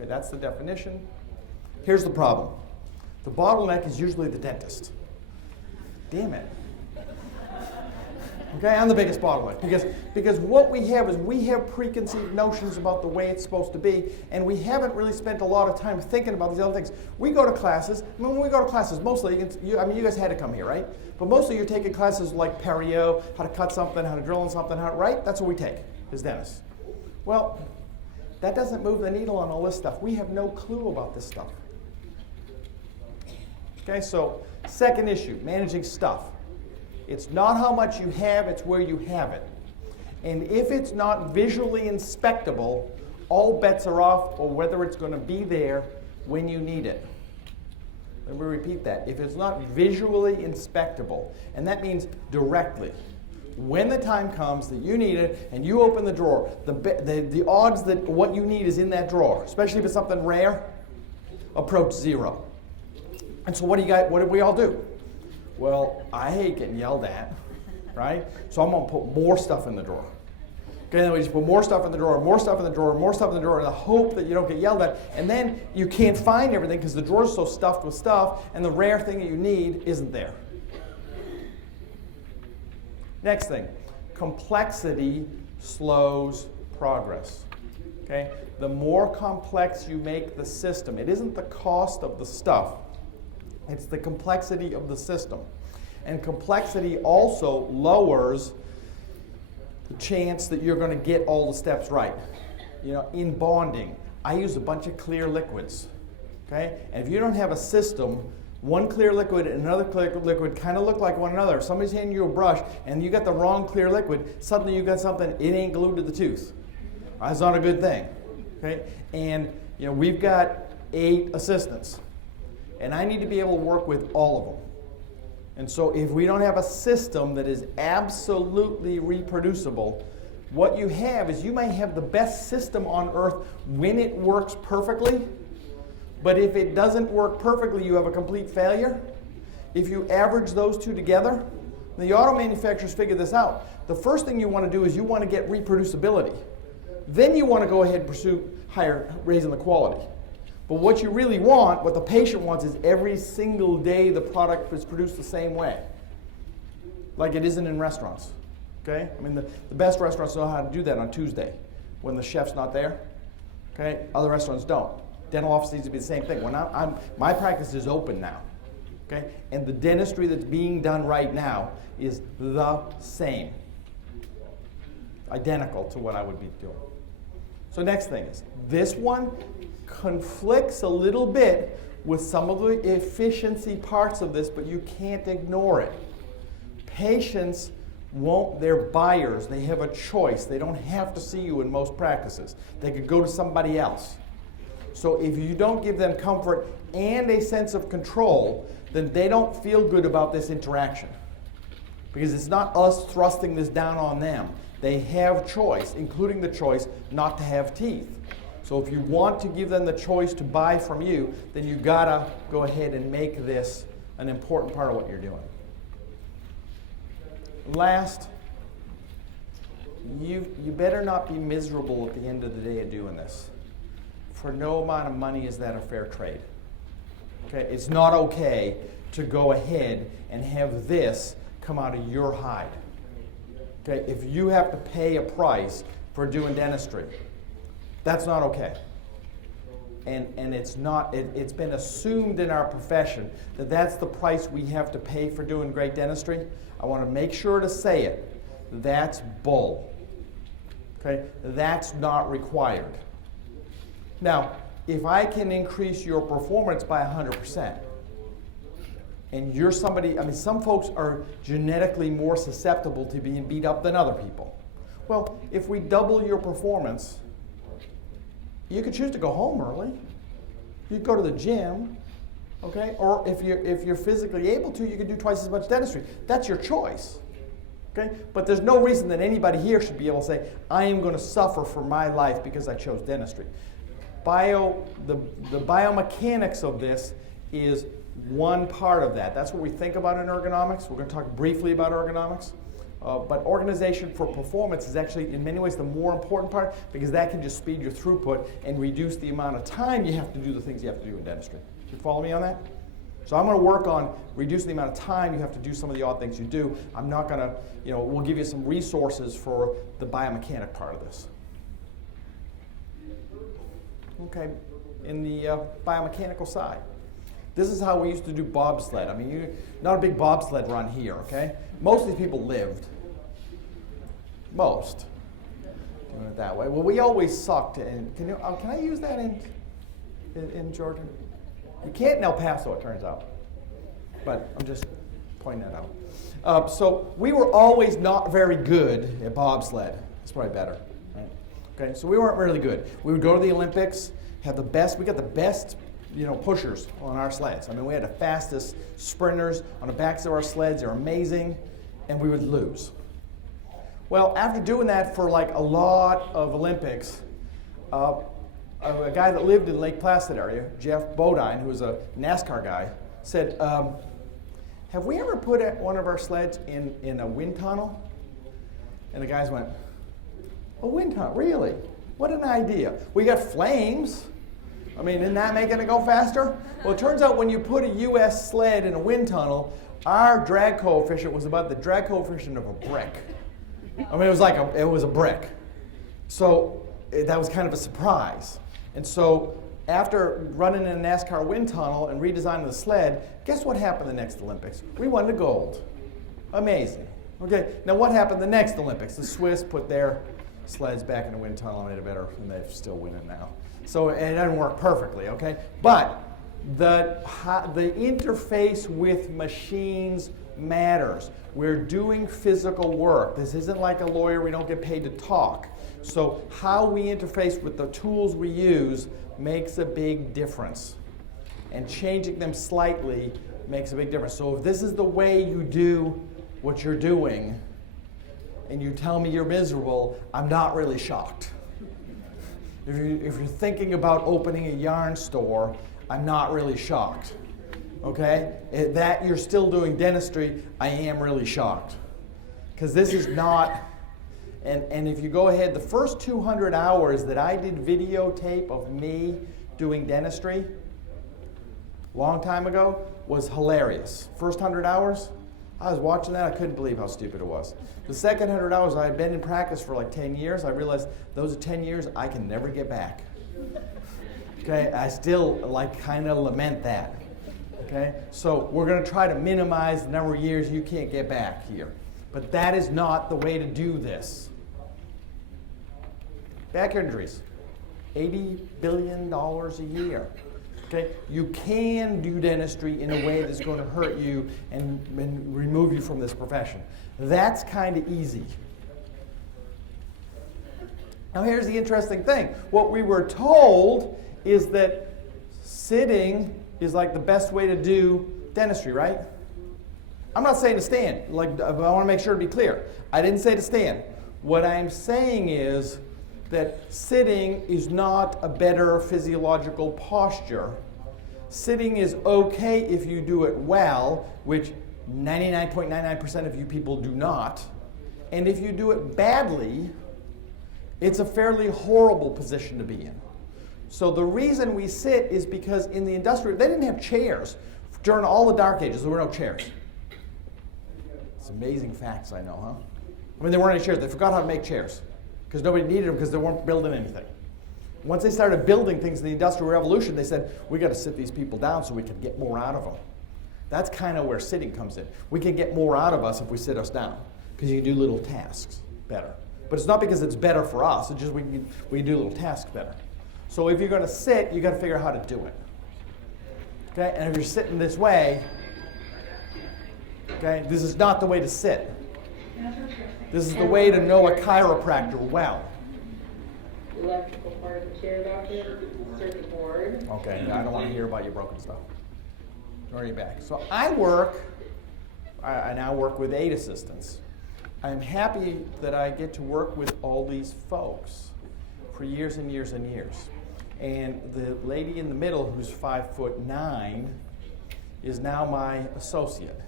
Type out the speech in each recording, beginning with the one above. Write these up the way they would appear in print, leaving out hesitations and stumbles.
Okay, that's the definition. Here's the problem. The bottleneck is usually the dentist. Damn it. Okay, I'm the biggest bottleneck because what we have is we have preconceived notions about the way it's supposed to be, and we haven't really spent a lot of time thinking about these other things. We go to classes. I mean, when we go to classes, mostly, you guys had to come here, right? But mostly you're taking classes like perio, how to cut something, how to drill in something, right? That's what we take as dentists. Well, that doesn't move the needle on all this stuff. We have no clue about this stuff. Okay, so second issue, managing stuff. It's not how much you have, it's where you have it. And if it's not visually inspectable, all bets are off or whether it's going to be there when you need it. Let me repeat that. If it's not visually inspectable, and that means directly, when the time comes that you need it and you open the drawer, the odds that what you need is in that drawer, especially if it's something rare, approach zero. And so what do we all do? Well, I hate getting yelled at, right? So I'm going to put more stuff in the drawer. Okay, then we just put more stuff in the drawer, more stuff in the drawer, more stuff in the drawer in the hope that you don't get yelled at. And then you can't find everything because the drawer's so stuffed with stuff and the rare thing that you need isn't there. Next thing, complexity slows progress. Okay? The more complex you make the system, it isn't the cost of the stuff. It's the complexity of the system. And complexity also lowers the chance that you're going to get all the steps right. You know, in bonding, I use a bunch of clear liquids. Okay? And if you don't have a system, one clear liquid and another clear liquid kind of look like one another. If somebody's handing you a brush and you got the wrong clear liquid, suddenly you got something, it ain't glued to the tooth. That's not a good thing. Okay? And you know, we've got 8 assistants. And I need to be able to work with all of them. And so if we don't have a system that is absolutely reproducible, what you have is you may have the best system on earth when it works perfectly, but if it doesn't work perfectly, you have a complete failure. If you average those two together, the auto manufacturers figure this out. The first thing you want to do is you want to get reproducibility. Then you want to go ahead and pursue raising the quality. But what you really want, what the patient wants, is every single day the product is produced the same way. Like it isn't in restaurants. Okay? I mean, the best restaurants know how to do that on Tuesday when the chef's not there. Okay? Other restaurants don't. Dental office needs to be the same thing. My practice is open now. Okay? And the dentistry that's being done right now is the same. Identical to what I would be doing. So next thing is, this one conflicts a little bit with some of the efficiency parts of this, but you can't ignore it. Patients they're buyers. They have a choice. They don't have to see you in most practices. They could go to somebody else. So if you don't give them comfort and a sense of control, then they don't feel good about this interaction. Because it's not us thrusting this down on them. They have choice, including the choice not to have teeth. So if you want to give them the choice to buy from you, then you gotta go ahead and make this an important part of what you're doing. Last, you better not be miserable at the end of the day of doing this. For no amount of money is that a fair trade. Okay, it's not okay to go ahead and have this come out of your hide. Okay, if you have to pay a price for doing dentistry, that's not okay. And it's not, it's been assumed in our profession that that's the price we have to pay for doing great dentistry. I want to make sure to say it. That's bull. Okay? That's not required. Now, if I can increase your performance by 100%, and you're somebody, I mean, some folks are genetically more susceptible to being beat up than other people. Well, if we double your performance, you could choose to go home early. You could go to the gym, okay? Or if you're physically able to, you could do twice as much dentistry. That's your choice, okay? But there's no reason that anybody here should be able to say, I am going to suffer for my life because I chose dentistry. The biomechanics of this is one part of that. That's what we think about in ergonomics. We're going to talk briefly about ergonomics. But organization for performance is actually, in many ways, the more important part, because that can just speed your throughput and reduce the amount of time you have to do the things you have to do in dentistry. You follow me on that? So I'm going to work on reducing the amount of time you have to do some of the odd things you do. I'm not going to, we'll give you some resources for the biomechanic part of this. Okay, in the biomechanical side. This is how we used to do bobsled. I mean, not a big bobsled run here, okay? Most of these people lived. Most. Doing it that way. Well, we always sucked. And can I use that in Georgia? You can't in El Paso, it turns out. But I'm just pointing that out. So we were always not very good at bobsled. It's probably better. Right? Okay, so we weren't really good. We would go to the Olympics, we got the best pushers on our sleds. I mean, we had the fastest sprinters on the backs of our sleds. They're amazing, and we would lose. Well, after doing that for like a lot of Olympics, a guy that lived in Lake Placid area, Jeff Bodine, who was a NASCAR guy, said, have we ever put one of our sleds in a wind tunnel? And the guys went, a wind tunnel, really? What an idea. We got flames. I mean, isn't that making it go faster? Well, it turns out when you put a US sled in a wind tunnel, our drag coefficient was about the drag coefficient of a brick. I mean, it was a brick. So that was kind of a surprise. And so after running in a NASCAR wind tunnel and redesigning the sled, guess what happened the next Olympics? We won the gold. Amazing. Okay, now what happened the next Olympics? The Swiss put their sleds back in the wind tunnel and made it better, and they're still winning now. So it doesn't work perfectly, okay? But the interface with machines matters. We're doing physical work. This isn't like a lawyer. We don't get paid to talk. So how we interface with the tools we use makes a big difference. And changing them slightly makes a big difference. So if this is the way you do what you're doing, and you tell me you're miserable, I'm not really shocked. If you're thinking about opening a yarn store, I'm not really shocked. Okay? That you're still doing dentistry, I am really shocked. Because this is not, and if you go ahead, the first 200 hours that I did videotape of me doing dentistry, long time ago, was hilarious. First 100 hours, I was watching that, I couldn't believe how stupid it was. The second 100 hours, I had been in practice for like 10 years. I realized those are 10 years I can never get back. Okay, I still kind of lament that. Okay, so we're going to try to minimize the number of years you can't get back here. But that is not the way to do this. Back injuries, $80 billion a year. Okay? You can do dentistry in a way that's going to hurt you and remove you from this profession. That's kind of easy. Now here's the interesting thing. What we were told is that sitting is like the best way to do dentistry, right? I'm not saying to stand. I want to make sure to be clear. I didn't say to stand. What I'm saying is that sitting is not a better physiological posture. Sitting is okay if you do it well, which 99.99% of you people do not. And if you do it badly, it's a fairly horrible position to be in. So the reason we sit is because in the industrial, they didn't have chairs. During all the dark ages, there were no chairs. It's amazing facts, I know, huh? I mean, there weren't any chairs. They forgot how to make chairs because nobody needed them because they weren't building anything. Once they started building things in the Industrial Revolution, they said, we got to sit these people down so we can get more out of them. That's kind of where sitting comes in. We can get more out of us if we sit us down because you can do little tasks better. But it's not because it's better for us. It's just we can do little tasks better. So if you're going to sit, you got to figure out how to do it. Okay? And if you're sitting this way, okay, this is not the way to sit. This is the way to know a chiropractor well. The electrical part of the chair, doctor, circuit board. Okay, I don't want to hear about your broken stuff. Or your back. So I now work with 8 assistants. I'm happy that I get to work with all these folks for years and years and years. And the lady in the middle, who's 5'9", is now my associate.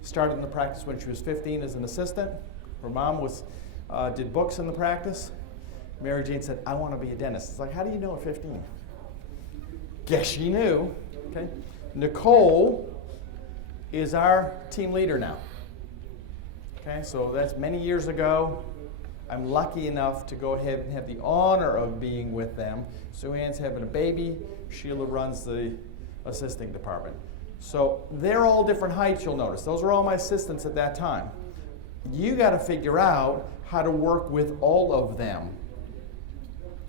Started in the practice when she was 15 as an assistant, Her mom did books in the practice. Mary Jane said, I want to be a dentist. It's like, how do you know at 15? Guess she knew. Okay. Nicole is our team leader now. Okay, so that's many years ago. I'm lucky enough to go ahead and have the honor of being with them. Sue Ann's having a baby. Sheila runs the assisting department. So they're all different heights, you'll notice. Those are all my assistants at that time. You got to figure out how to work with all of them.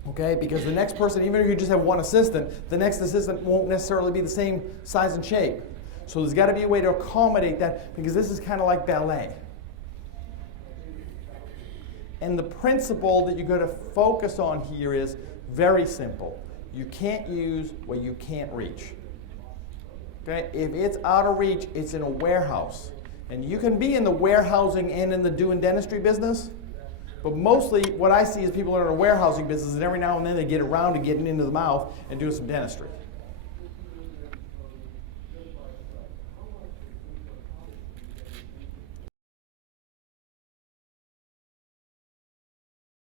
Okay, because the next person, even if you just have one assistant, the next assistant won't necessarily be the same size and shape. So there's got to be a way to accommodate that, because this is kind of like ballet. And the principle that you're going to focus on here is very simple. You can't use what you can't reach. Okay? If it's out of reach, it's in a warehouse. And you can be in the warehousing and in the doing dentistry business, but mostly what I see is people are in a warehousing business, and every now and then they get around to getting into the mouth and doing some dentistry.